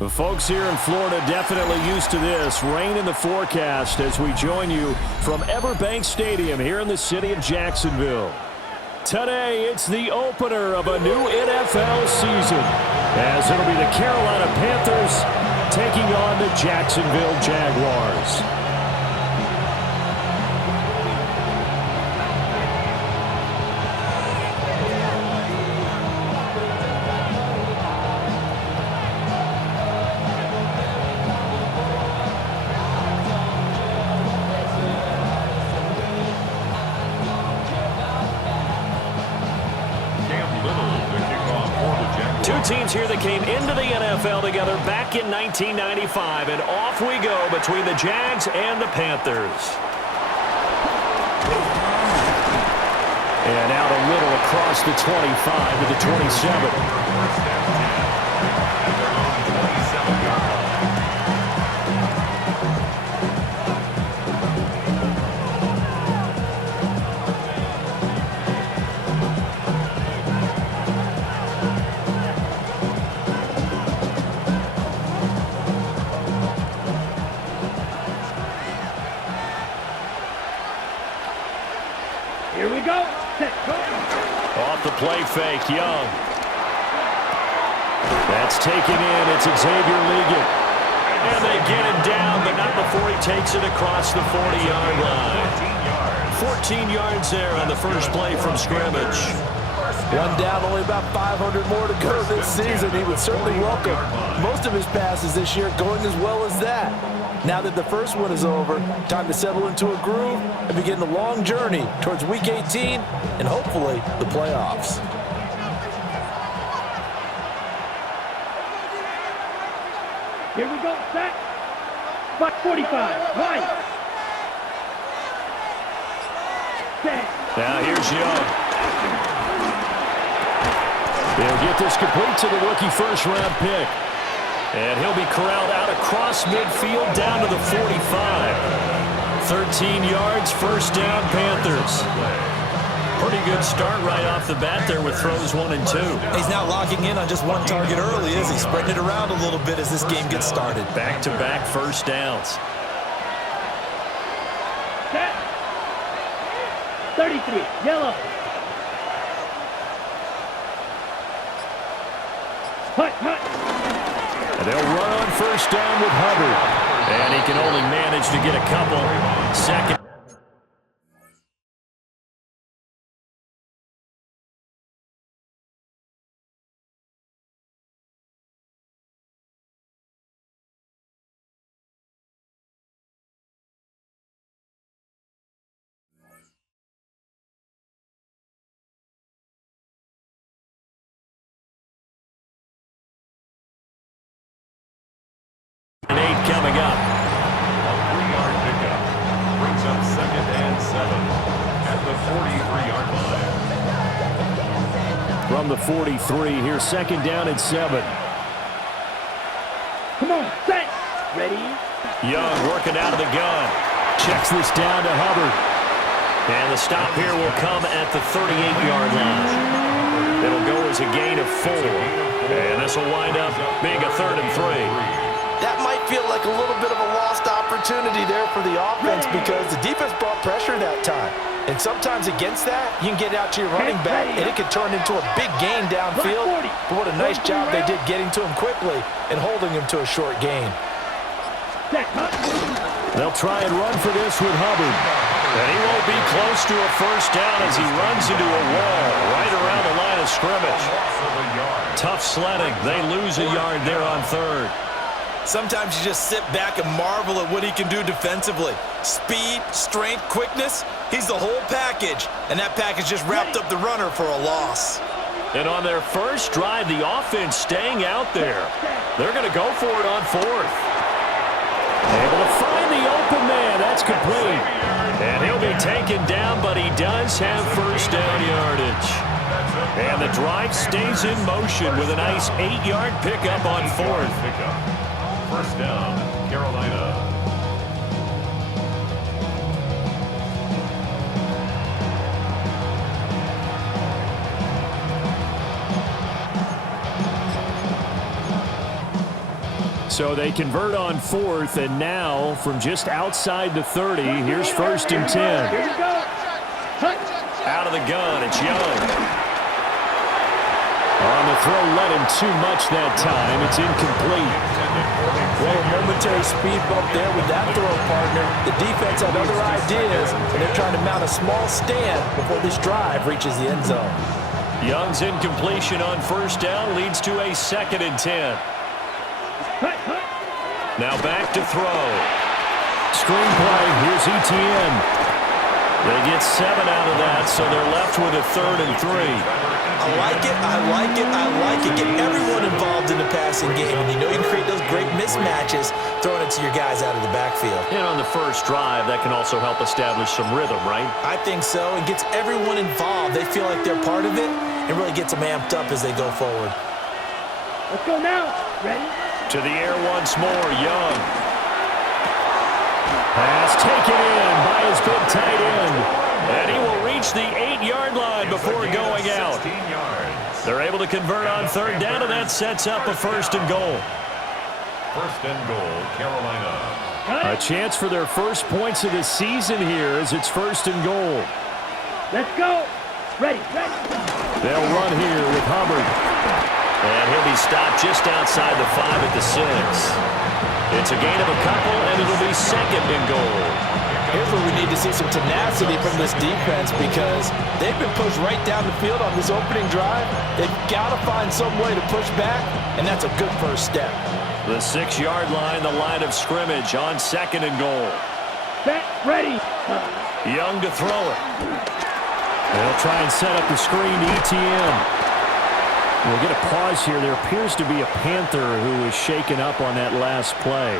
The folks here in Florida definitely used to this. Rain in the forecast as we join you from Everbank Stadium here in the city of Jacksonville. Today, it's the opener of a new NFL season, as it'll be the Carolina Panthers taking on the Jacksonville Jaguars. Two teams here that came into the NFL together back in 1995, and off we go between the Jags and the Panthers. And out a little across the 25 to the 27. Here we go. Off the play fake, Young. That's taken in. It's Xavier Liggett. And they get him down, but not before he takes it across the 40-yard line. 14 yards there on the first play from scrimmage. One down, only about 500 more to go this season. He would certainly welcome most of his passes this year going as well as that. Now that the first one is over, time to settle into a groove and begin the long journey towards Week 18 and hopefully the playoffs. Here we go, set. Spot 45, right. Set. Now here's Young. They'll get this complete to the rookie first-round pick. And he'll be corralled out across midfield down to the 45. 13 yards, first down, Panthers. Pretty good start right off the bat there with throws 1 and 2. He's now locking in on just one target early, is he? Spreading it around a little bit as this game gets started. Back-to-back first downs. Set. 33, yellow. Hut. And they'll run on first down with Hubbard. And he can only manage to get a couple. Second. And 8 coming up. A 3-yard pickup brings up 2nd and 7 at the 43-yard line. From the 43, here's 2nd down and 7. Come on, set. Ready. Young working out of the gun. Checks this down to Hubbard. And the stop here will come at the 38-yard line. It'll go as a gain of 4. And this will wind up being a 3rd and 3. That might feel like a little bit of a lost opportunity there for the offense because the defense brought pressure that time. And sometimes against that, you can get out to your running back, and it can turn into a big gain downfield. But what a nice job they did getting to him quickly and holding him to a short gain. They'll try and run for this with Hubbard. And he won't be close to a first down as he runs into a wall right around the line of scrimmage. Tough sledding. They lose a yard there on 3rd. Sometimes you just sit back and marvel at what he can do defensively. Speed, strength, quickness, he's the whole package. And that package just wrapped up the runner for a loss. And on their first drive, the offense staying out there. They're going to go for it on 4th. Able to find the open man. That's complete. And he'll be taken down, but he does have first down yardage. And the drive stays in motion with a nice 8-yard pickup on 4th. First down, Carolina. So they convert on fourth, and now from just outside the 30, here's 1st and 10. Here we go. Hut. Out of the gun, it's Young. On the throw, led him too much that time. It's incomplete. Well, a momentary speed bump there with that throw, partner. The defense had other ideas, and they're trying to mount a small stand before this drive reaches the end zone. Young's incompletion on 1st down leads to a 2nd and 10. Hut, hut. Now back to throw. Screenplay, here's ETN. They get 7 out of that, so they're left with a 3rd and 3. I like it, I like it, I like it. Get everyone involved in the passing game, and you know you can create those great mismatches throwing it to your guys out of the backfield. And on the first drive, that can also help establish some rhythm, right? I think so. It gets everyone involved. They feel like they're part of it, and really gets them amped up as they go forward. Let's go now. Ready? To the air once more, Young. Pass taken in by his big tight end. And he will reach the 8-yard line before going out. They're able to convert on 3rd down, and that sets up a 1st and goal. 1st and goal, Carolina. A chance for their first points of the season here as it's 1st and goal. Let's go. Ready, ready. They'll run here with Hubbard. And he'll be stopped just outside the 5 at the 6. It's a gain of a couple, and it'll be 2nd and goal. Here's where we need to see some tenacity from this defense because they've been pushed right down the field on this opening drive. They've got to find some way to push back, and that's a good first step. The 6-yard line, the line of scrimmage on 2nd and goal. Set, ready. Young to throw it. They'll try and set up the screen to ETN. We'll get a pause here. There appears to be a Panther who is shaken up on that last play.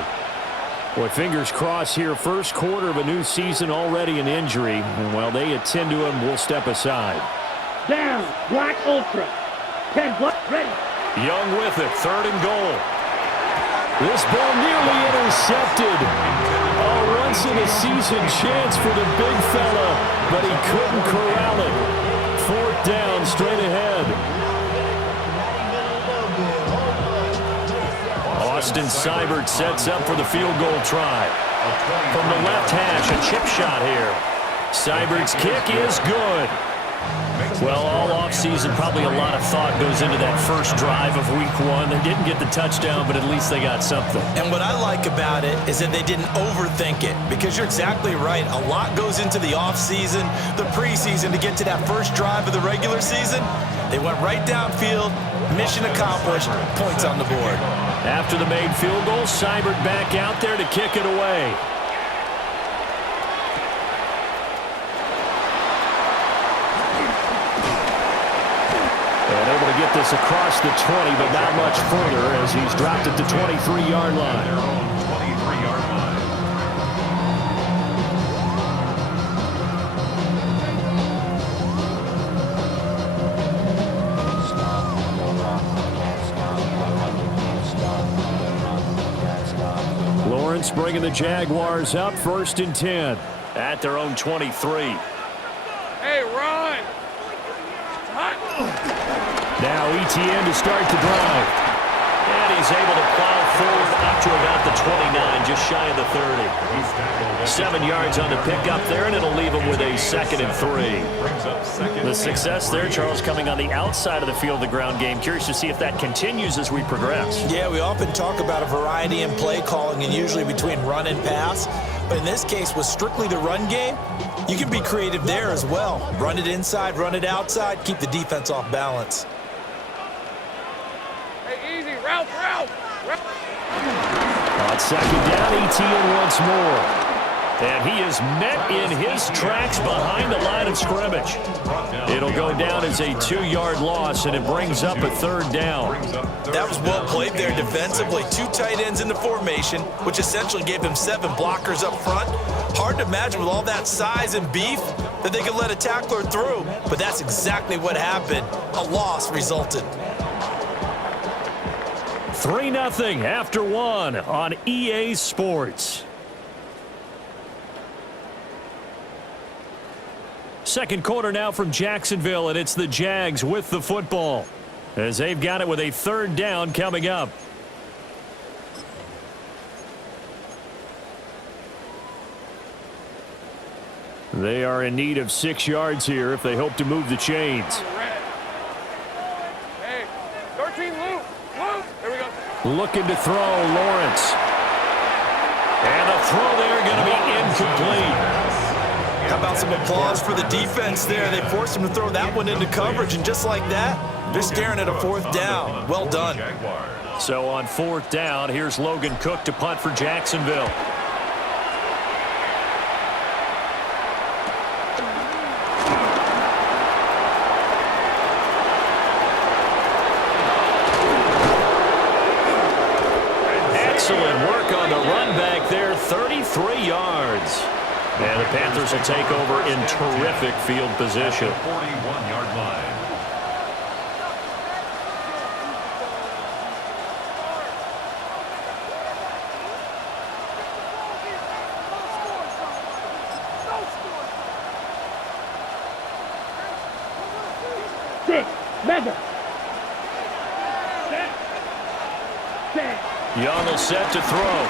Boy, fingers crossed here. First quarter of a new season, already an injury. And while they attend to him, we'll step aside. Down. Black Ultra. 10 black. Ready. Young with it. 3rd and goal. This ball nearly intercepted. A once-in-a-season chance for the big fella, but he couldn't corral it. 4th down, straight ahead. Austin Seibert sets up for the field goal try. From the left hash, a chip shot here. Seibert's kick is good. Well, all offseason, probably a lot of thought goes into that first drive of week 1. They didn't get the touchdown, but at least they got something. And what I like about it is that they didn't overthink it because you're exactly right. A lot goes into the offseason, the preseason to get to that first drive of the regular season. They went right downfield, mission accomplished, points on the board. After the made field goal, Seibert back out there to kick it away. And able to get this across the 20, but not much further as he's dropped it to 23-yard line. Their own 23-yard line. Lawrence bringing the Jaguars up 1st and 10 at their own 23. Hey, Ron. Now ETN to start the drive. And he's able to plow forward up to about the 29, just shy of the 30. 7 yards on the pickup there, and it'll leave him with a 2nd and 3. The success there, Charles, coming on the outside of the field, the ground game. Curious to see if that continues as we progress. Yeah, we often talk about a variety in play calling and usually between run and pass. But in this case, with strictly the run game, you can be creative there as well. Run it inside, run it outside, keep the defense off balance. Hey, easy. Route. On 2nd down, ETN once more. And he is met in his tracks behind the line of scrimmage. It'll go down as a 2-yard loss, and it brings up a 3rd down. That was well played there defensively. 2 tight ends in the formation, which essentially gave him 7 blockers up front. Hard to imagine with all that size and beef that they could let a tackler through, but that's exactly what happened. A loss resulted. 3-0 after 1 on EA Sports. Second quarter now from Jacksonville, and it's the Jags with the football as they've got it with a 3rd down coming up. They are in need of 6 yards here if they hope to move the chains. Hey, 13, Luke. There we go. Looking to throw, Lawrence. And the throw there going to be incomplete. How about some applause for the defense there? They forced him to throw that one into coverage, and just like that, they're staring at a 4th down. Well done. So on 4th down, here's Logan Cook to punt for Jacksonville. Excellent work on the run back there, 33 yards. And the Panthers will take over in terrific field position. 41-yard line. Mega. Young will set to throw.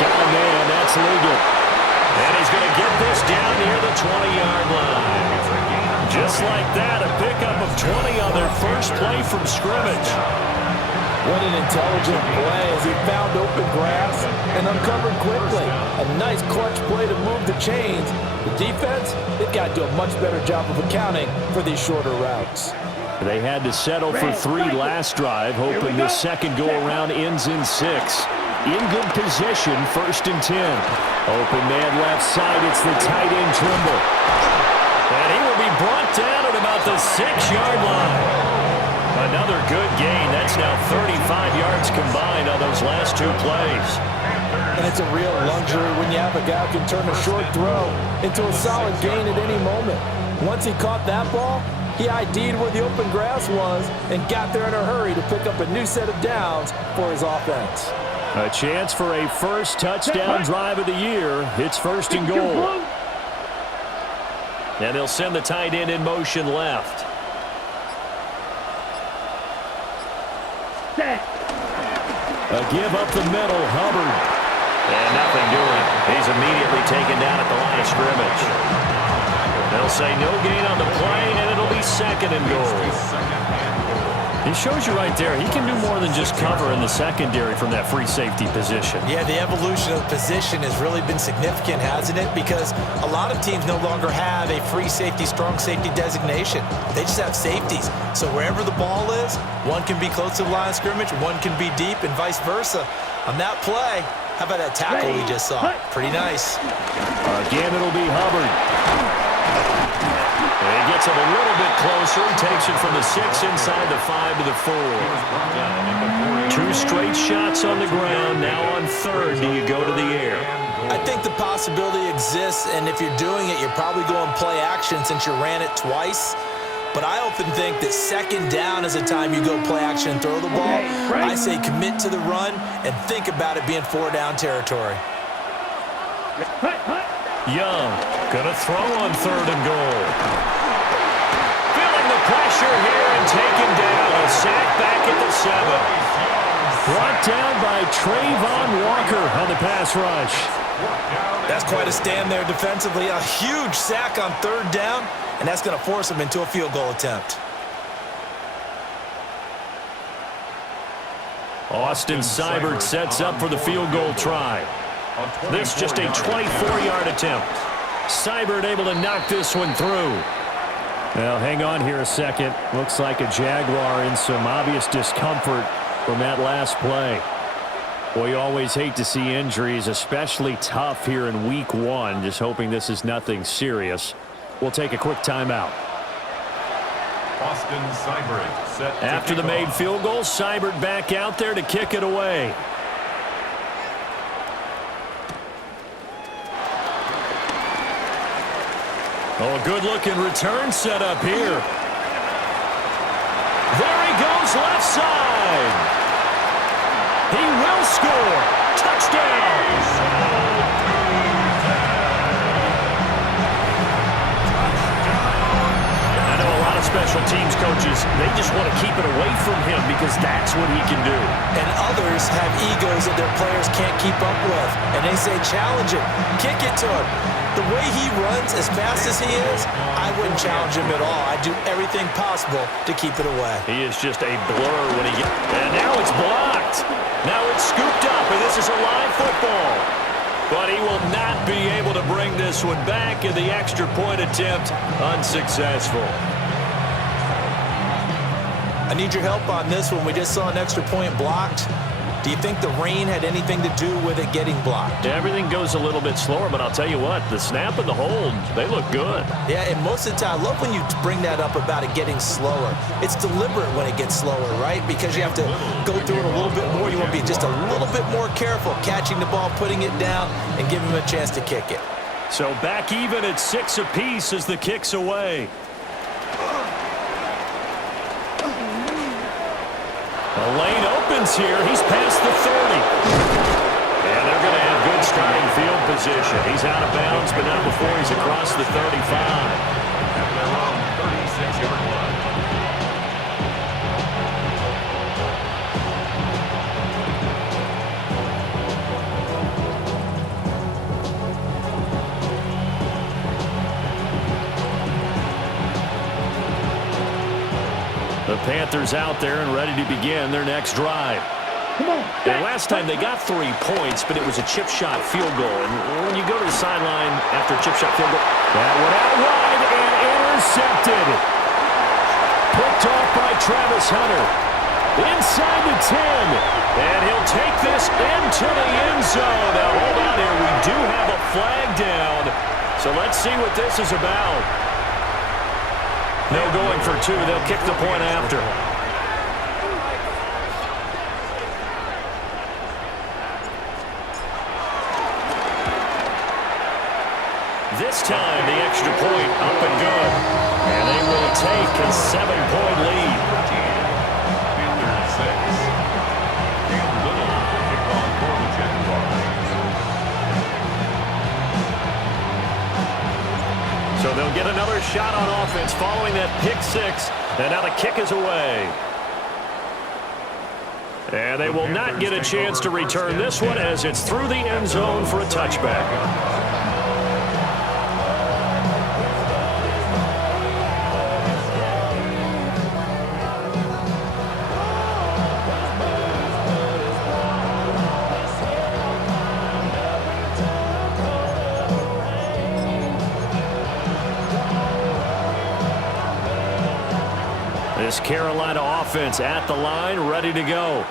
Got a man, that's legal. And he's going to get this down near the 20-yard line. Just like that, a pickup of 20 on their first play from scrimmage. What an intelligent play as he found open grass and uncovered quickly. A nice clutch play to move the chains. The defense, they've got to do a much better job of accounting for these shorter routes. They had to settle for 3 last drive, hoping this second go-around ends in 6. In good position, 1st and 10. Open man left side, it's the tight end Trimble. And he will be brought down at about the 6-yard line. Another good gain. That's now 35 yards combined on those last 2 plays. And it's a real luxury when you have a guy who can turn a short throw into a solid gain at any moment. Once he caught that ball, he ID'd where the open grass was and got there in a hurry to pick up a new set of downs for his offense. A chance for a first touchdown drive of the year. It's 1st and goal. And they'll send the tight end in motion left. A give up the middle, Hubbard. And nothing doing. He's immediately taken down at the line of scrimmage. They'll say no gain on the play, and it'll be 2nd and goal. He shows you right there, he can do more than just cover in the secondary from that free safety position. Yeah, the evolution of the position has really been significant, hasn't it? Because a lot of teams no longer have a free safety, strong safety designation. They just have safeties. So wherever the ball is, one can be close to the line of scrimmage, one can be deep, and vice versa. On that play, how about that tackle we just saw? Pretty nice. Again, it'll be Hubbard. And he gets him a little bit closer. He takes it from the 6 inside the 5 to the 4. 2 straight shots on the ground. Now on 3rd, do you go to the air? I think the possibility exists, and if you're doing it, you're probably going play action since you ran it twice. But I often think that 2nd down is a time you go play action and throw the ball. I say commit to the run and think about it being 4-down territory. Young gonna throw on 3rd and goal. Feeling the pressure here and taken down. A sack back at the 7. Brought down by Trayvon Walker on the pass rush. That's quite a stand there defensively. A huge sack on 3rd down, and that's going to force him into a field goal attempt. Austin Seibert sets up for the field goal try. This just a 24-yard attempt. Seibert able to knock this one through. Well, hang on here a second. Looks like a Jaguar in some obvious discomfort from that last play. Boy, you always hate to see injuries, especially tough here in week 1. Just hoping this is nothing serious. We'll take a quick timeout. Austin Seibert set to After the kick made off. field goal, Seibert back out there to kick it away. Oh, a good-looking return set up here. There he goes left side. He will score. Touchdown. I know a lot of special teams coaches, they just want to keep it away from him because that's what he can do. And others have egos that their players can't keep up with. And they say, challenge it, kick it to him. The way he runs as fast as he is, I wouldn't challenge him at all. I'd do everything possible to keep it away. He is just a blur when he gets... And now it's blocked. Now it's scooped up, and this is a live football. But he will not be able to bring this one back, and the extra point attempt unsuccessful. I need your help on this one. We just saw an extra point blocked. Do you think the rain had anything to do with it getting blocked? Everything goes a little bit slower, but I'll tell you what, the snap and the hold, they look good. Yeah, and most of the time, I love when you bring that up about it getting slower. It's deliberate when it gets slower, right? Because you have to go through it a little bit more. You want to be just a little bit more careful catching the ball, putting it down, and giving him a chance to kick it. So back even at 6 apiece as the kick's away. The lane opens here. He's past the 30. And they're going to have good starting field position. He's out of bounds, but not before he's across the 35. At their own 36-yard line. The Panthers out there and ready to begin their next drive. Come on. And last time they got 3 points, but it was a chip shot field goal. And when you go to the sideline after a chip shot field goal, that went out wide and intercepted. Picked off by Travis Hunter. Inside the 10. And he'll take this into the end zone. Now hold on here. We do have a flag down. So let's see what this is about. No going for 2. They'll kick the point after. This time, the extra point up and good. And they will take a 7-point lead. Panthers 6. Cam Little will kick off for the Jaguars. So they'll get another shot on offense following that pick 6. And now the kick is away. And they will not get a chance to return this one as it's through the end zone for a touchback. This Carolina offense at the line, ready to go.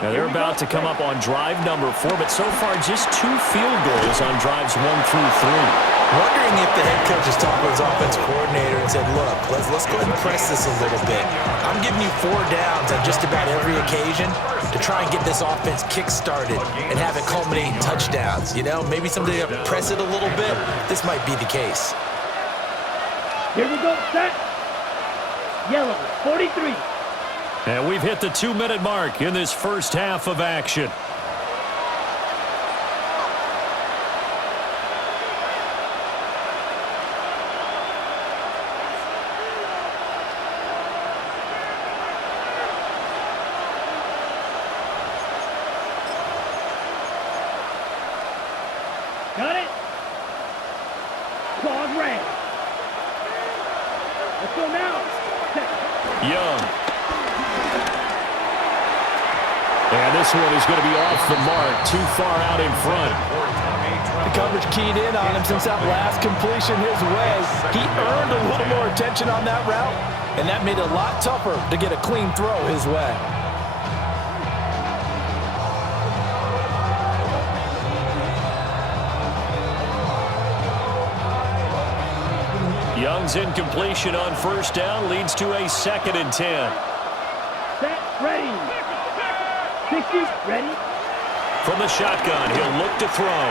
Now they're about to come up on drive number 4, but so far just 2 field goals on drives 1 through 3. Wondering if the head coach is talking to his offensive coordinator and said, look, let's go ahead and press this a little bit. I'm giving you 4 downs on just about every occasion to try and get this offense kick-started and have it culminate in touchdowns. You know, maybe somebody to press it a little bit. This might be the case. Here we go, set. Yellow, 43. And we've hit the 2-minute mark in this first half of action. Got it? Claude Ray. Let's go now. Young. And this one is going to be off the mark, too far out in front. The coverage keyed in on him since that last completion his way. He earned a little more attention on that route, and that made it a lot tougher to get a clean throw his way. Young's incompletion on first down leads to a 2nd and 10. Set, ready. 60, ready. From the shotgun, he'll look to throw.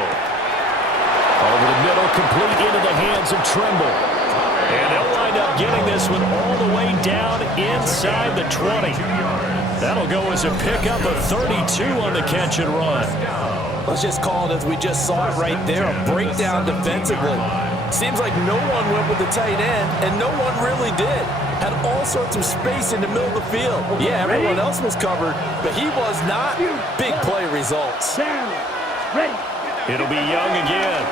Over the middle, complete into the hands of Trimble. And they'll wind up getting this one all the way down inside the 20. That'll go as a pickup of 32 on the catch and run. Let's just call it as we just saw it right there, a breakdown defensively. Seems like no one went with the tight end, and no one really did. Had all sorts of space in the middle of the field. Yeah, everyone else was covered, but he was not. Big play results. Down. Ready. It'll be Young again.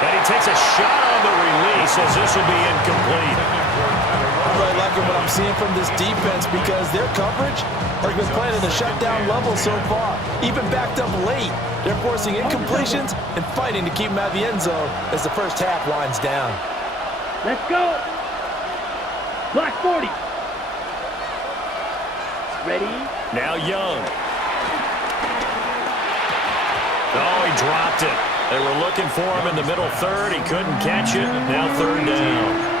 And he takes a shot on the release as this will be incomplete. I'm really liking what I'm seeing from this defense because their coverage has been playing at a shutdown level so far. Even backed up late, they're forcing incompletions and fighting to keep them out of the end zone as the first half winds down. Let's go. Block 40. Ready. Now Young. Oh, he dropped it. They were looking for him in the middle third. He couldn't catch it. Now third down.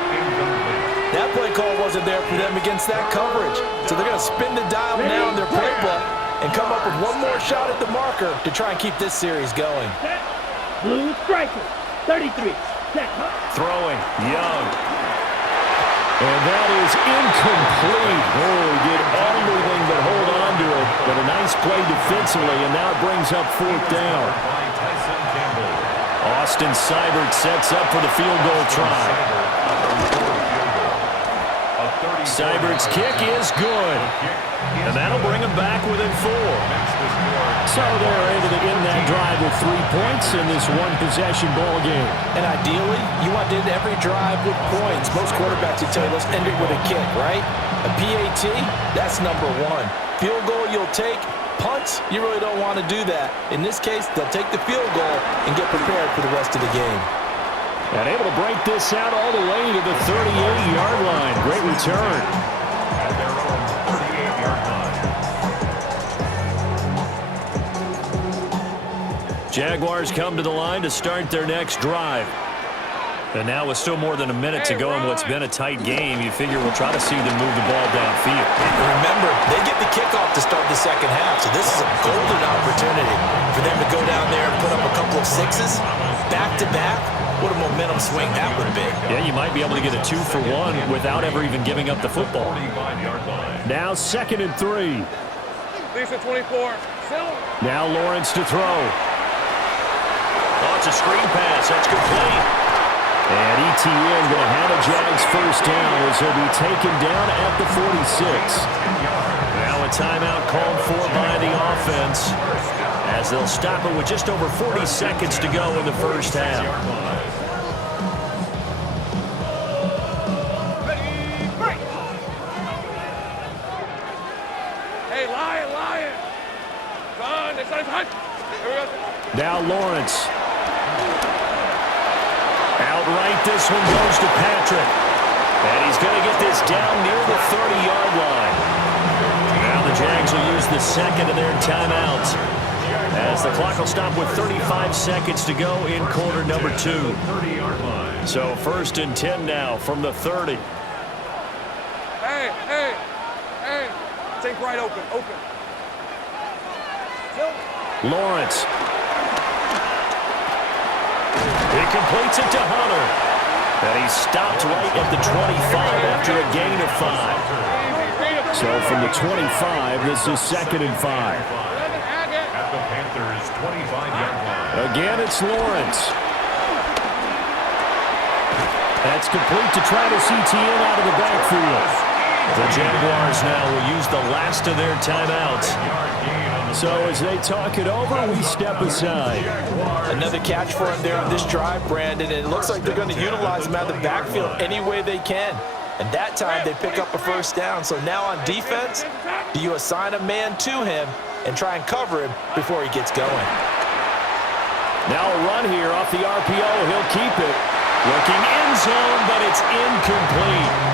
That play call wasn't there for them against that coverage. So they're going to spin the dial now in their playbook and come up with one more shot at the marker to try and keep this series going. Blue striker. 33. Set. Throwing. Young. And that is incomplete. Oh, he did everything but hold on to it. But a nice play defensively, and now it brings up fourth down. Austin Seibert sets up for the field goal try. Seibert's kick is good. And that'll bring him back within 4. So they're able to end that drive with 3 points in this one-possession ball game. And ideally, you want to end every drive with points. Most quarterbacks would tell you, let's end it with a kick, right? A PAT, that's number 1. Field goal you'll take. Punts, you really don't want to do that. In this case, they'll take the field goal and get prepared for the rest of the game. And able to break this out all the way to the 38-yard line. Great return. At their own 38-yard line. Jaguars come to the line to start their next drive. And now with still more than a minute to go in what's been a tight game, you figure we'll try to see them move the ball downfield. Remember, they get the kickoff to start the second half, so this is a golden opportunity for them to go down there and put up a couple of sixes back-to-back. What a momentum swing that would be. Yeah, you might be able to get a 2-for-1 without ever even giving up the football. Now 2nd and 3. Lisa 24. Now Lawrence to throw. Oh, it's a screen pass. That's complete. And ETN going to have a Jags first down as he'll be taken down at the 46. Now a timeout called for by the offense as they'll stop it with just over 40 seconds to go in the first half. Hey, Lion. Run. It's hunt. Here we go. Now Lawrence. Outright, this one goes to Patrick. And he's going to get this down near the 30-yard line. Now the Jags will use the second of their timeouts as the clock will stop with 35 seconds to go in quarter number 2. So 1st and 10 now from the 30. Hey. Take right open. Lawrence. He completes it to Hunter. And he's stopped right at the 25 after a gain of 5. So from the 25, this is 2nd and 5. At the Panthers' 25-yard line. Again, it's Lawrence. That's complete to Travis Etienne out of the backfield. The Jaguars now will use the last of their timeouts. So as they talk it over, we step aside. Another catch for him there on this drive, Brandon, and it looks like they're going to utilize him out of the backfield any way they can. And that time they pick up a first down. So now on defense, do you assign a man to him and try and cover him before he gets going? Now a run here off the RPO. He'll keep it. Looking end zone, but it's incomplete.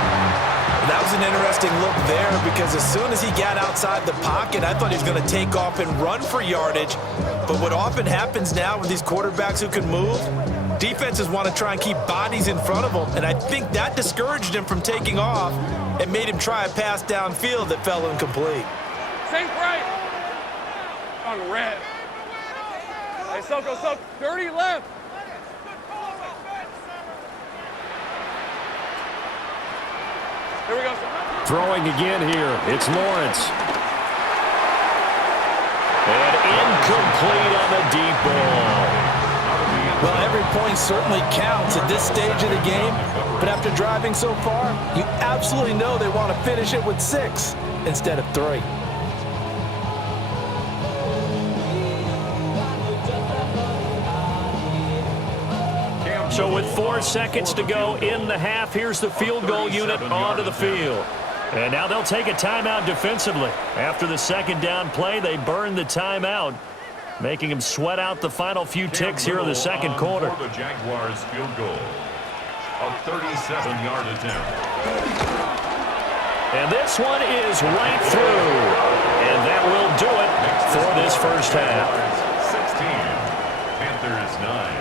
That was an interesting look there because as soon as he got outside the pocket, I thought he was going to take off and run for yardage. But what often happens now with these quarterbacks who can move, defenses want to try and keep bodies in front of them. And I think that discouraged him from taking off and made him try a pass downfield that fell incomplete. Saint right. On red. Hey, Soko. 30 left. Here we go. Throwing again here. It's Lawrence. And incomplete on the deep ball. Well, every point certainly counts at this stage of the game, but after driving so far, you absolutely know they want to finish it with 6 instead of 3. So with 4 seconds to go in the half, here's the field goal unit onto the field. And now they'll take a timeout defensively. After the second down play, they burn the timeout, making them sweat out the final few ticks here in the second quarter. For the Jaguars field goal, a 37-yard attempt. And this one is right through. And that will do it for this first half. 16, Panthers 9.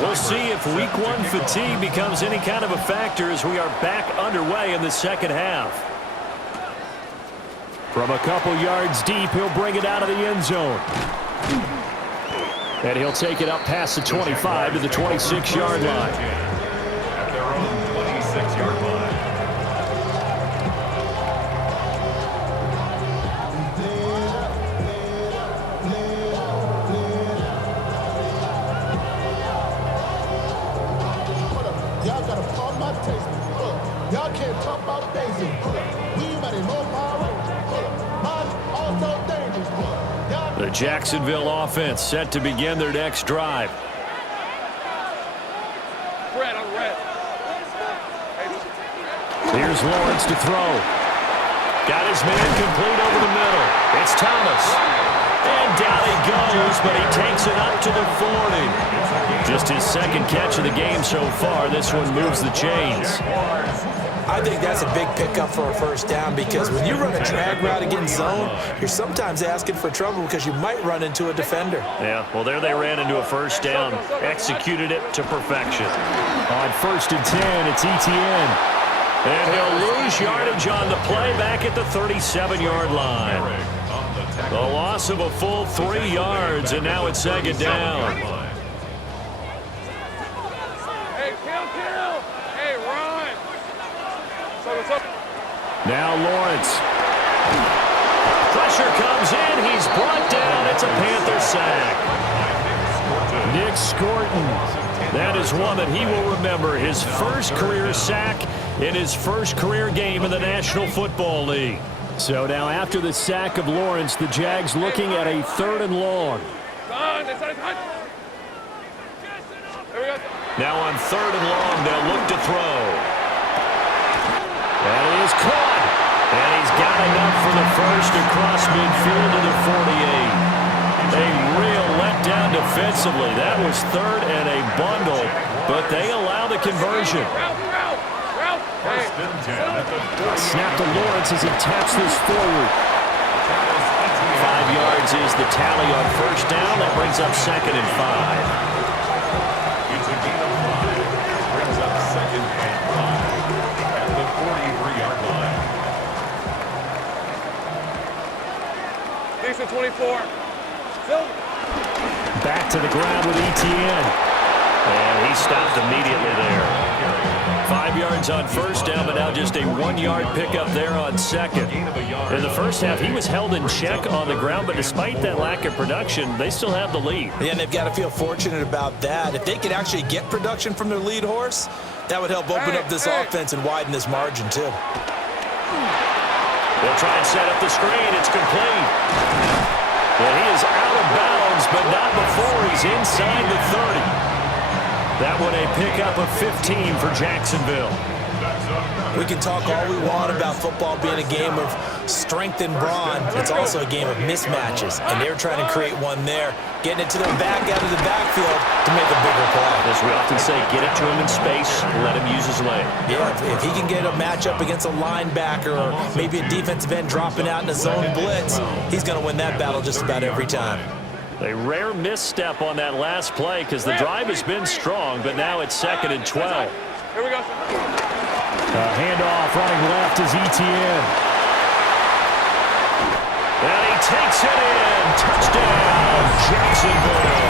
We'll see if week 1 fatigue becomes any kind of a factor as we are back underway in the second half. From a couple yards deep, he'll bring it out of the end zone. And he'll take it up past the 25 to the 26-yard line. At their own 26-yard line. Y'all gotta pump my taste. Y'all can't talk about Daisy. We better know my also dangerous. The Jacksonville offense set to begin their next drive. Red on red. Here's Lawrence to throw. Got his man complete over the middle. It's Thomas. And down he goes, but he takes it up to the 40. Just his second catch of the game so far. This one moves the chains. I think that's a big pickup for a first down because when you run a drag route against zone, you're sometimes asking for trouble because you might run into a defender. Yeah, well, there they ran into a first down. Executed it to perfection. On 1st and 10, it's Etienne. And he'll lose yardage on the play back at the 37-yard line. The loss of a full 3 yards, and now it's second down. Hey, kill. Hey, run. So what's up? Now Lawrence. Pressure comes in. He's brought down. It's a Panther sack. Nick Scorton. That is one that he will remember. His first career sack in his first career game in the National Football League. So now after the sack of Lawrence, the Jags looking at a 3rd and long. Now on 3rd and long, they'll look to throw. And it is caught. And he's got enough for the first across midfield to the 48. A real letdown defensively. That was 3rd and a bundle, but they allow the conversion. Snap to Lawrence as he taps this forward. 5 yards is the tally on first down. That brings up 2nd and 5. It's a gain of 5. Brings up 2nd and 5 at the 43-yard line. Decent 24. Back to the ground with Etienne. And he stopped immediately there. 5 yards on first down, but now just a 1-yard pickup there on second. In the first half, he was held in check on the ground, but despite that lack of production, they still have the lead. Yeah, and they've got to feel fortunate about that. If they could actually get production from their lead horse, that would help open up this offense and widen this margin, too. They'll try and set up the screen. It's complete. Well, he is out of bounds, but not before he's inside the 30. That one a pickup of 15 for Jacksonville. We can talk all we want about football being a game of strength and brawn. It's also a game of mismatches, and they're trying to create one there, getting it to their back out of the backfield to make a bigger play. As we often say, get it to him in space, let him use his leg. Yeah, if he can get a matchup against a linebacker or maybe a defensive end dropping out in a zone blitz, he's going to win that battle just about every time. A rare misstep on that last play because the drive has been strong, but now it's 2nd and 12. Here we go. Handoff running left is Etienne. And he takes it in. Touchdown, Jacksonville.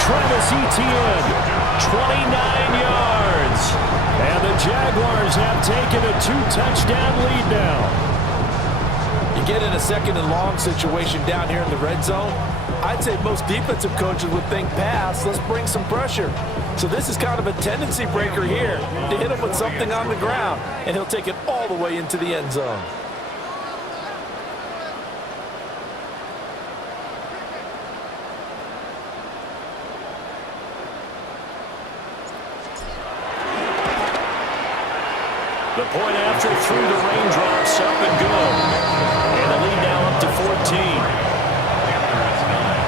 Travis Etienne, 29 yards. is. And the Jaguars have taken a 2-touchdown lead now. You get in a second and long situation down here in the red zone, I'd say most defensive coaches would think pass, let's bring some pressure. So this is kind of a tendency breaker here to hit him with something on the ground, and he'll take it all the way into the end zone. The point after through the raindrops, up and good. And the lead now up to 14. Panthers 9.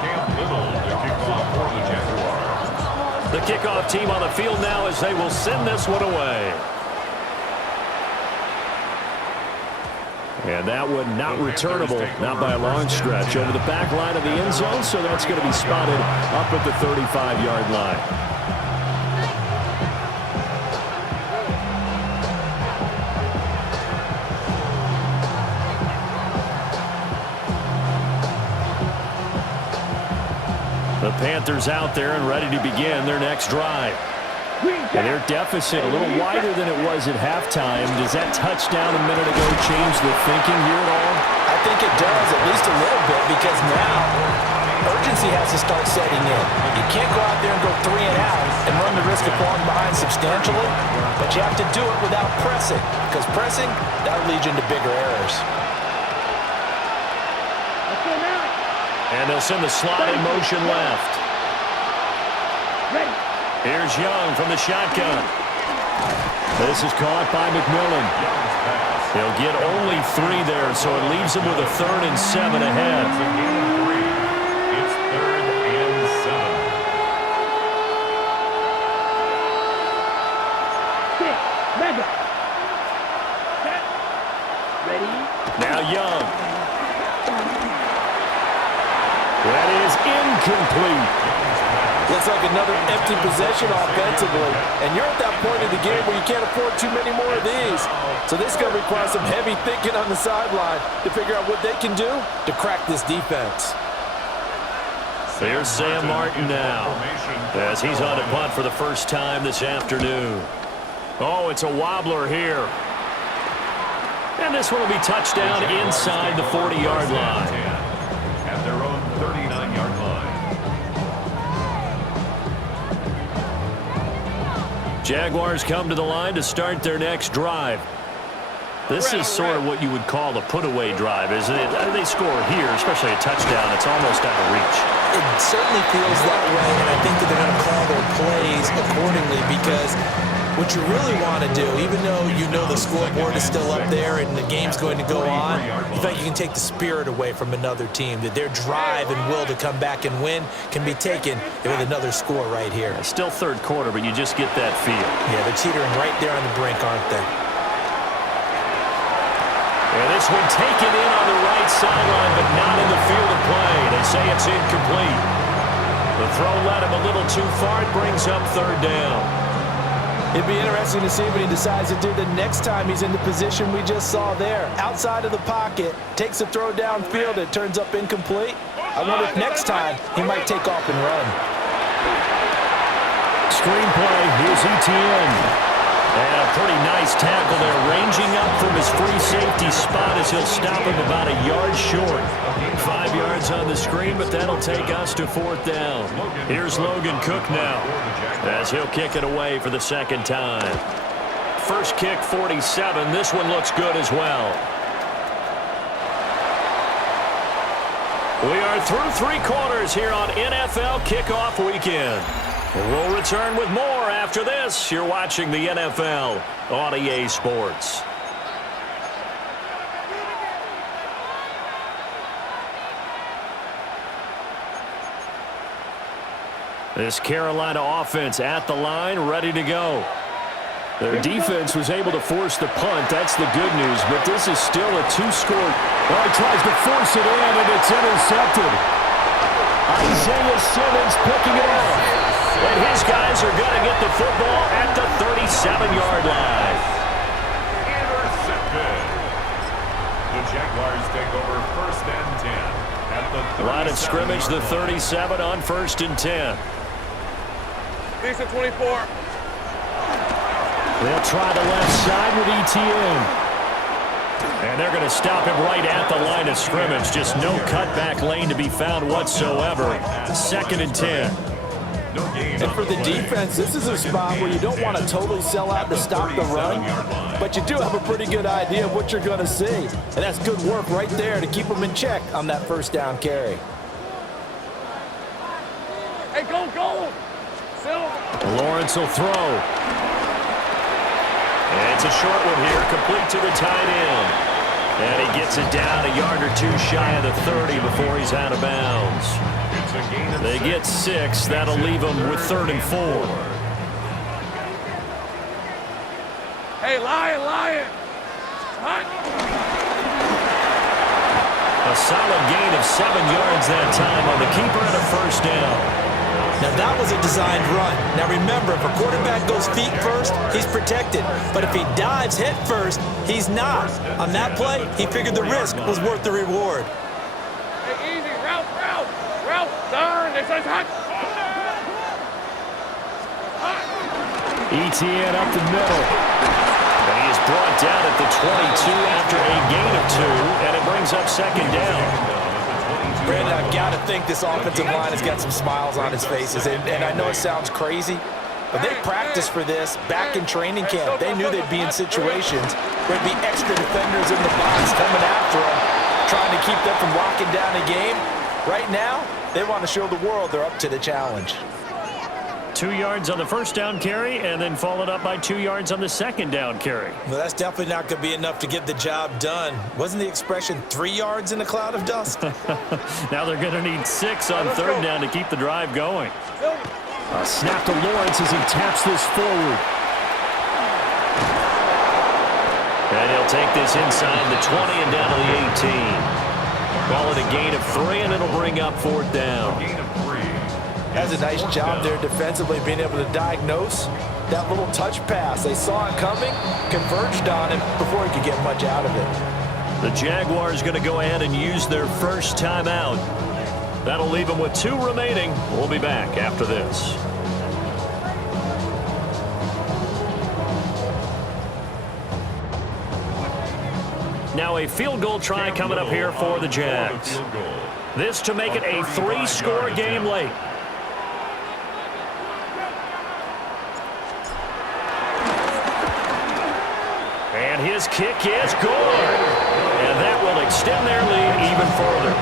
Cam Little, the kickoff for the Jaguars. The kickoff team on the field now as they will send this one away. And that one not returnable, not by a long stretch, over the back line of the end zone, so that's going to be spotted up at the 35-yard line. The Panthers out there and ready to begin their next drive. And their deficit a little wider than it was at halftime. Does that touchdown a minute ago change the thinking here at all? I think it does, at least a little bit, because now urgency has to start setting in. You can't go out there and go 3 and out and run the risk of falling behind substantially, but you have to do it without pressing, because pressing, that'll lead you into bigger errors. And they'll send the slot in motion left. Ready. Here's Young from the shotgun. This is caught by McMillan. He'll get only 3 there, so it leaves him with a 3rd and 7 ahead. It's a gain of 3. It's 3rd and 7. 6. Mega. Set. Ready. Now Young. That is incomplete. Looks like another empty possession offensively, and you're at that point of the game where you can't afford too many more of these. So this is going to require some heavy thinking on the sideline to figure out what they can do to crack this defense. Here's Sam Martin now, as he's on to punt for the first time this afternoon. Oh, it's a wobbler here. And this one will be touchdown inside the 40-yard line. At their own 39-yard line. Jaguars come to the line to start their next drive. This is sort of what you would call a put-away drive, isn't it? They score here, especially a touchdown. It's almost out of reach. It certainly feels that way, and I think that they're going to call their plays accordingly, because what you really want to do, even though you know the scoreboard is still up there and the game's going to go on, you think you can take the spirit away from another team, that their drive and will to come back and win can be taken with another score right here. It's still third quarter, but you just get that feel. Yeah, they're teetering right there on the brink, aren't they? And this one taken in on the right sideline, but not in the field of play. They say it's incomplete. The throw led him a little too far. It brings up 3rd down. It'd be interesting to see what he decides to do the next time he's in the position we just saw there. Outside of the pocket, takes a throw downfield, it turns up incomplete. I wonder if next time he might take off and run. Screenplay, here's ETN. And a pretty nice tackle there, ranging up from his free safety spot as he'll stop him about a yard short. 5 yards on the screen, but that'll take us to 4th down. Here's Logan Cook now, as he'll kick it away for the second time. First kick, 47. This one looks good as well. We are through 3 quarters here on NFL Kickoff Weekend. We'll return with more after this. You're watching the NFL on EA Sports. This Carolina offense at the line, ready to go. Their defense was able to force the punt. That's the good news, but this is still a 2-score. Oh, he tries to force it in, and it's intercepted. Isaiah Simmons picking it off. And his guys are going to get the football at the 37-yard line. Jaguars take over 1st and 10 at the Line of scrimmage, the 37-yard line. 37 on 1st and 10. Decent 24. They'll try the left side with ETN. And they're going to stop him right at the line of scrimmage. Just no cutback lane to be found whatsoever. 2nd and 10. And for the defense, this is a spot where you don't want to totally sell out to stop the run, but you do have a pretty good idea of what you're going to see. And that's good work right there to keep them in check on that 1st down carry. Hey, go! Silver. Lawrence will throw. And it's a short one here, complete to the tight end. And he gets it down a yard or 2 shy of the 30 before he's out of bounds. It's a gain of They 6. get 6. That'll leave them with 3rd and 4. Hey, lion. Hot. A solid gain of 7 yards that time on the keeper and a 1st down. Now, that was a designed run. Now, remember, if a quarterback goes feet first, he's protected. But if he dives head first, he's not. On that play, he figured the risk was worth the reward. Hey, easy. Ralph. Turn. It's hot. ETN up the middle. And he is brought down at the 22 after a gain of 2, and it brings up 2nd down. Brandon, I've got to think this offensive line has got some smiles on his faces. And I know it sounds crazy, but they practiced for this back in training camp. They knew they'd be in situations where there'd be extra defenders in the box coming after them, trying to keep them from locking down a game. Right now, they want to show the world they're up to the challenge. 2 yards on the 1st down carry, and then followed up by 2 yards on the 2nd down carry. Well, that's definitely not going to be enough to get the job done. Wasn't the expression 3 yards in a cloud of dust? Now they're going to need 6 on 3rd down to keep the drive going. A snap to Lawrence as he taps this forward. And he'll take this inside the 20 and down to the 18. Call it a gain of 3, and it'll bring up 4th down. Gain of 3. Has a nice job there defensively, being able to diagnose that little touch pass. They saw it coming, converged on him before he could get much out of it. The Jaguars going to go ahead and use their 1st timeout. That'll leave them with 2 remaining. We'll be back after this. Now a field goal try coming up here for the Jags. This to make it a 3-score game late. And his kick is good. And that will extend their lead even further.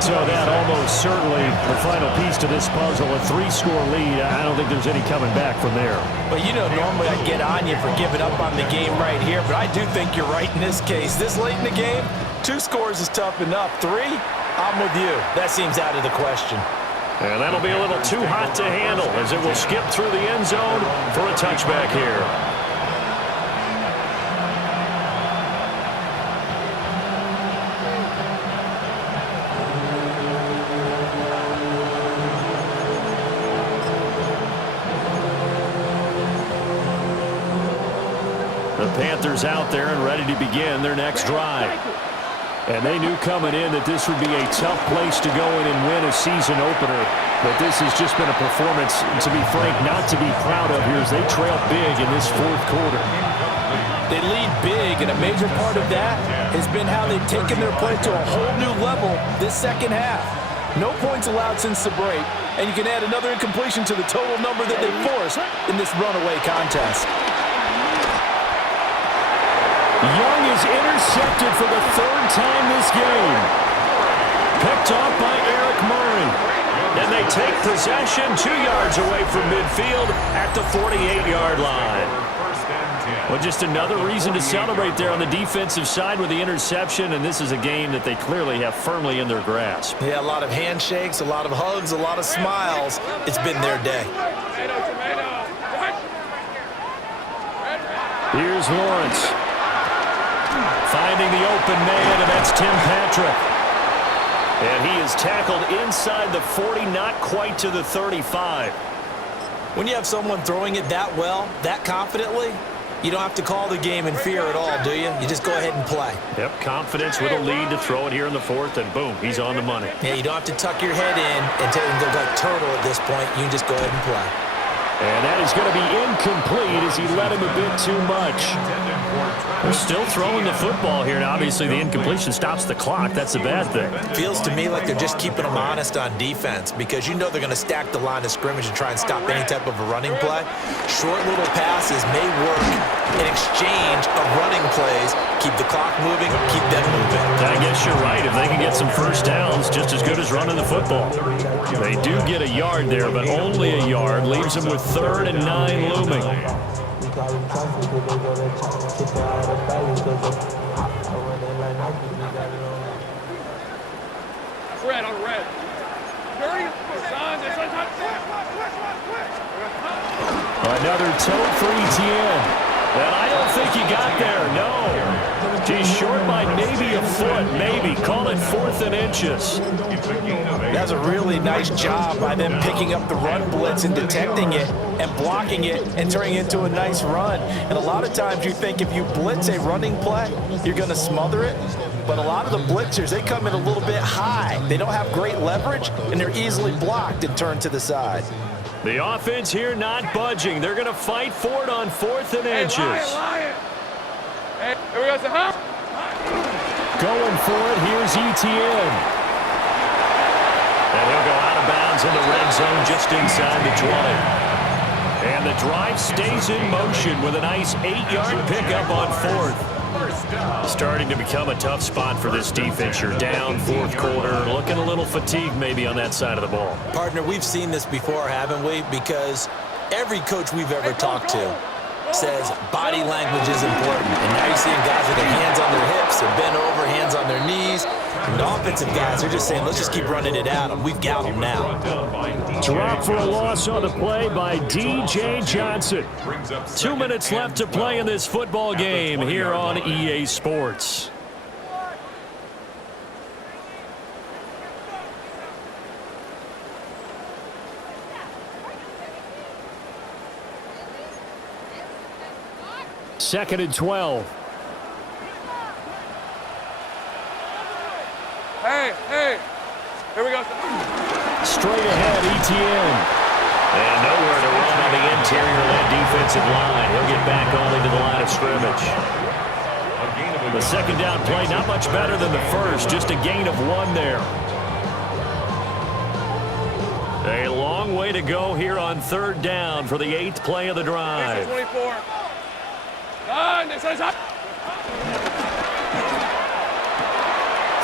So that almost certainly the final piece to this puzzle, a 3-score lead. I don't think there's any coming back from there. Well, you know, normally I'd get on you for giving up on the game right here, but I do think you're right in this case. This late in the game, 2 scores is tough enough. 3, I'm with you. That seems out of the question. And that'll be a little too hot to handle as it will skip through the end zone for a touchback here. The Panthers out there and ready to begin their next drive. And they knew coming in that this would be a tough place to go in and win a season opener. But this has just been a performance, to be frank, not to be proud of here as they trail big in this 4th quarter. They lead big, and a major part of that has been how they've taken their play to a whole new level this 2nd half. No points allowed since the break, and you can add another incompletion to the total number that they forced in this runaway contest. Young is intercepted for the 3rd time this game. Picked off by Eric Murray. And they take possession 2 yards away from midfield at the 48-yard line. Well, just another reason to celebrate there on the defensive side with the interception, and this is a game that they clearly have firmly in their grasp. Yeah, a lot of handshakes, a lot of hugs, a lot of smiles. It's been their day. Tomato. Here's Lawrence. Finding the open man, and that's Tim Patrick. And he is tackled inside the 40, not quite to the 35. When you have someone throwing it that well, that confidently, You don't have to call the game in fear at all, do you? You just go ahead and play. Yep, confidence with a lead to throw it here in the fourth, and boom, he's on the money. Yeah, you don't have to tuck your head in and go like turtle at this point. You can just go ahead and play. And that is going to be incomplete as he led him a bit too much. They're still throwing the football here. Now, obviously, the incompletion stops the clock. That's the bad thing. Feels to me like they're just keeping them honest on defense because you know they're going to stack the line of scrimmage and try and stop any type of a running play. Short little passes may work in exchange of running plays. Keep the clock moving, keep them moving. I guess you're right. If they can get some first downs, just as good as running the football. They do get a yard there, but only a yard. Leaves them with 3rd and 9 looming. Red on red. Another toe for ETN. And I don't think he got there, no. He's short by maybe a foot, maybe. Call it 4th and inches. That's a really nice job by them picking up the run blitz and detecting it and blocking it and turning it into a nice run. And a lot of times you think if you blitz a running play, you're going to smother it. But a lot of the blitzers, they come in a little bit high. They don't have great leverage, and they're easily blocked and turned to the side. The offense here not budging. They're going to fight for it on 4th and inches. Lion. Hey, here we go, huh? Going for it, here's ETN. And he'll go out of bounds in the red zone just inside the 20. And the drive stays in motion with a nice 8-yard pickup on 4th. Starting to become a tough spot for this defense. You're down 4th quarter, looking a little fatigued maybe on that side of the ball. Partner, we've seen this before, haven't we? Because every coach we've ever talked to says body language is important. And now you're seeing guys with their hands on their hips, they're bent over, hands on their knees. And the offensive guys are just saying, let's just keep running it at them. We've got them now. Drop for a loss on the play by D.J. Johnson. 2 minutes left to play in this football game here on EA Sports. Second and 12. Hey, here we go. Straight ahead, ETN. And nowhere to run on the interior of that defensive line. He'll get back only to the line of scrimmage. The second down play, not much better than the first, just a gain of 1 there. A long way to go here on 3rd down for the 8th play of the drive. 24.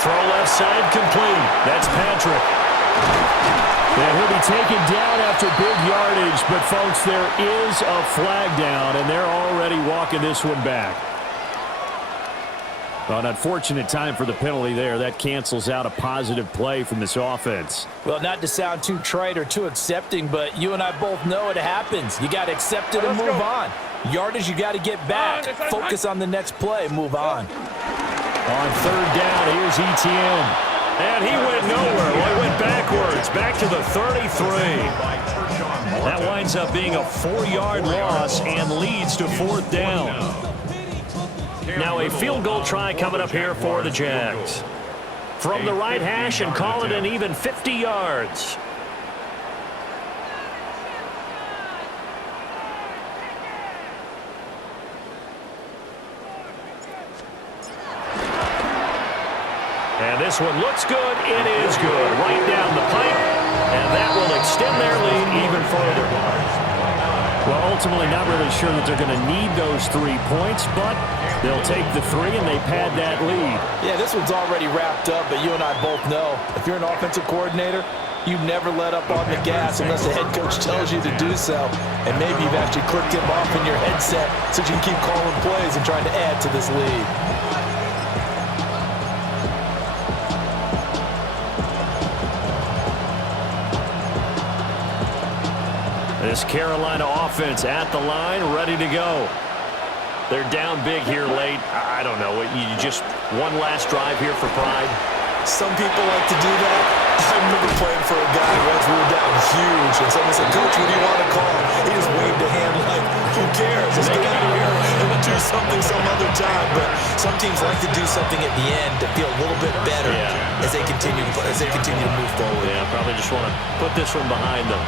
Throw left side complete. That's Patrick. And he'll be taken down after big yardage, but folks, there is a flag down, and they're already walking this one back. Well, an unfortunate time for the penalty there. That cancels out a positive play from this offense. Well, not to sound too trite or too accepting, but you and I both know it happens. You got to accept it and move on. Yardage, you got to get back. Focus on the next play. Move on. On 3rd down, here's ETN. And he went nowhere. Well, he went backwards, back to the 33. That winds up being a 4-yard loss and leads to 4th down. Now a field goal try coming up here for the Jags. From the right hash and call it an even 50 yards. And this one looks good. It is good. Right down the pipe. And that will extend their lead even further. Well, ultimately not really sure that they're going to need those 3 points, but they'll take the 3 and they pad that lead. Yeah, this one's already wrapped up, but you and I both know if you're an offensive coordinator, you never let up on the gas unless the head coach tells you to do so. And maybe you've actually clicked him off in your headset so you can keep calling plays and trying to add to this lead. This Carolina offense at the line, ready to go. They're down big here late. I don't know. You just one last drive here for pride. Some people like to do that. I remember playing for a guy once we were down huge, and someone said, "Coach, what do you want to call?" He just waved a hand like, "Who cares? Let's get out of here and we'll do something some other time." But some teams like to do something at the end to feel a little bit better as they continue to move forward. Yeah, probably just want to put this one behind them.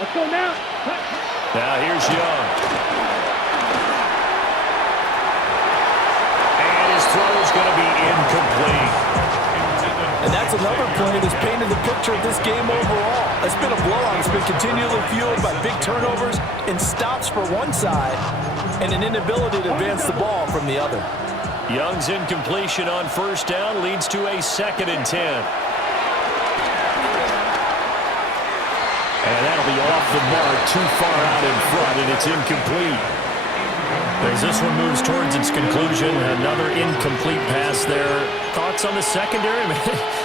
Let's go now. Now here's Young. And his throw is going to be incomplete. And that's another play that's painted the picture of this game overall. It's been a blowout. It's been continually fueled by big turnovers and stops for one side and an inability to advance the ball from the other. Young's incompletion on first down leads to a 2nd and 10. And that'll be off the mark, too far out in front, and it's incomplete. As this one moves towards its conclusion, another incomplete pass there. Thoughts on the secondary?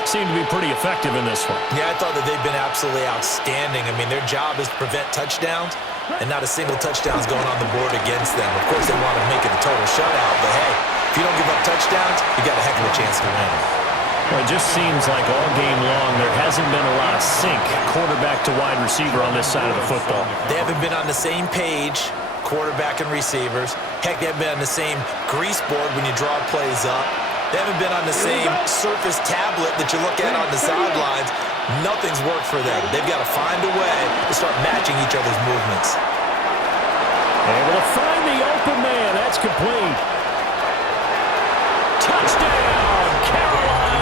Seem to be pretty effective in this one. Yeah, I thought that they've been absolutely outstanding. I mean, their job is to prevent touchdowns, and not a single touchdown's going on the board against them. Of course, they want to make it a total shutout, but hey, if you don't give up touchdowns, you got a heck of a chance to win. Well, it just seems like all game long there hasn't been a lot of sync quarterback to wide receiver on this side of the football. They haven't been on the same page, quarterback and receivers. Heck, they haven't been on the same grease board when you draw plays up. They haven't been on the same surface tablet that you look at on the sidelines. Nothing's worked for them. They've got to find a way to start matching each other's movements. Able to find the open man. That's complete. Touchdown, Carolina.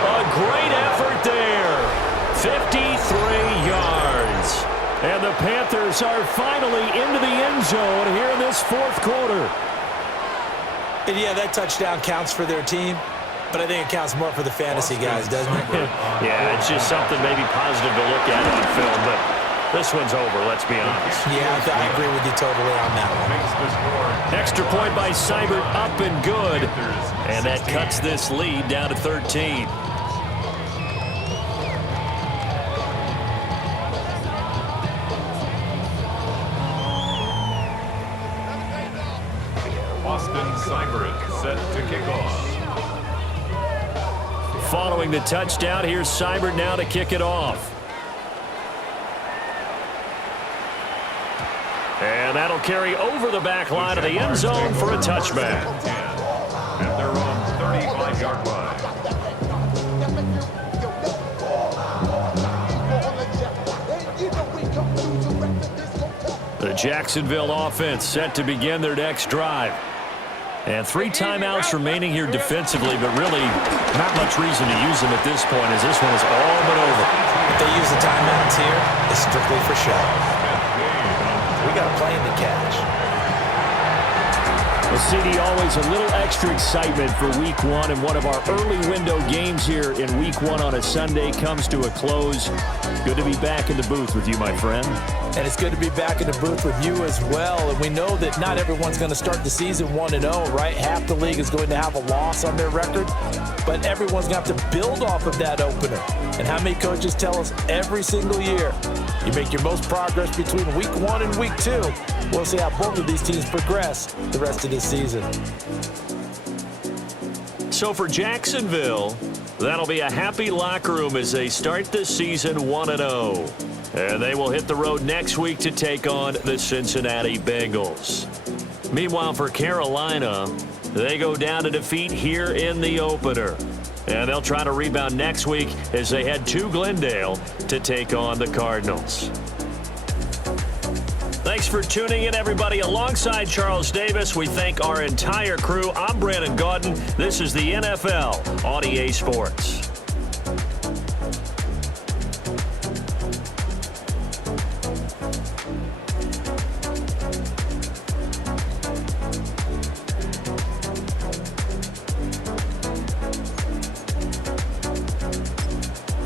A great effort there. 53 yards. And the Panthers are finally into the end zone here in this 4th quarter. And yeah, that touchdown counts for their team, but I think it counts more for the fantasy guys, doesn't it? Yeah, it's just something maybe positive to look at on film, but this one's over, let's be honest. Yeah, I agree with you totally on that one. Extra point by Seibert, up and good. And that cuts this lead down to 13. Austin Seibert set to kick off. Following the touchdown, here's Seibert now to kick it off. And that'll carry over the back line of the end zone for a touchback. At their own 35-yard line. The Jacksonville offense set to begin their next drive. And 3 timeouts remaining here defensively, but really not much reason to use them at this point as this one is all but over. If they use the timeouts here, it's strictly for show. We got a plane to catch. Well, CD, always a little extra excitement for Week 1, and one of our early window games here in Week 1 on a Sunday comes to a close. Good to be back in the booth with you, my friend. And it's good to be back in the booth with you as well. And we know that not everyone's going to start the season 1-0, right? Half the league is going to have a loss on their record, but everyone's going to have to build off of that opener. And how many coaches tell us every single year, you make your most progress between Week 1 and Week 2. We'll see how both of these teams progress the rest of this season. So for Jacksonville, that'll be a happy locker room as they start the season 1-0. And they will hit the road next week to take on the Cincinnati Bengals. Meanwhile, for Carolina, they go down to defeat here in the opener. And they'll try to rebound next week as they head to Glendale to take on the Cardinals. Thanks for tuning in, everybody. Alongside Charles Davis, we thank our entire crew. I'm Brandon Gaudin. This is the NFL on EA Sports.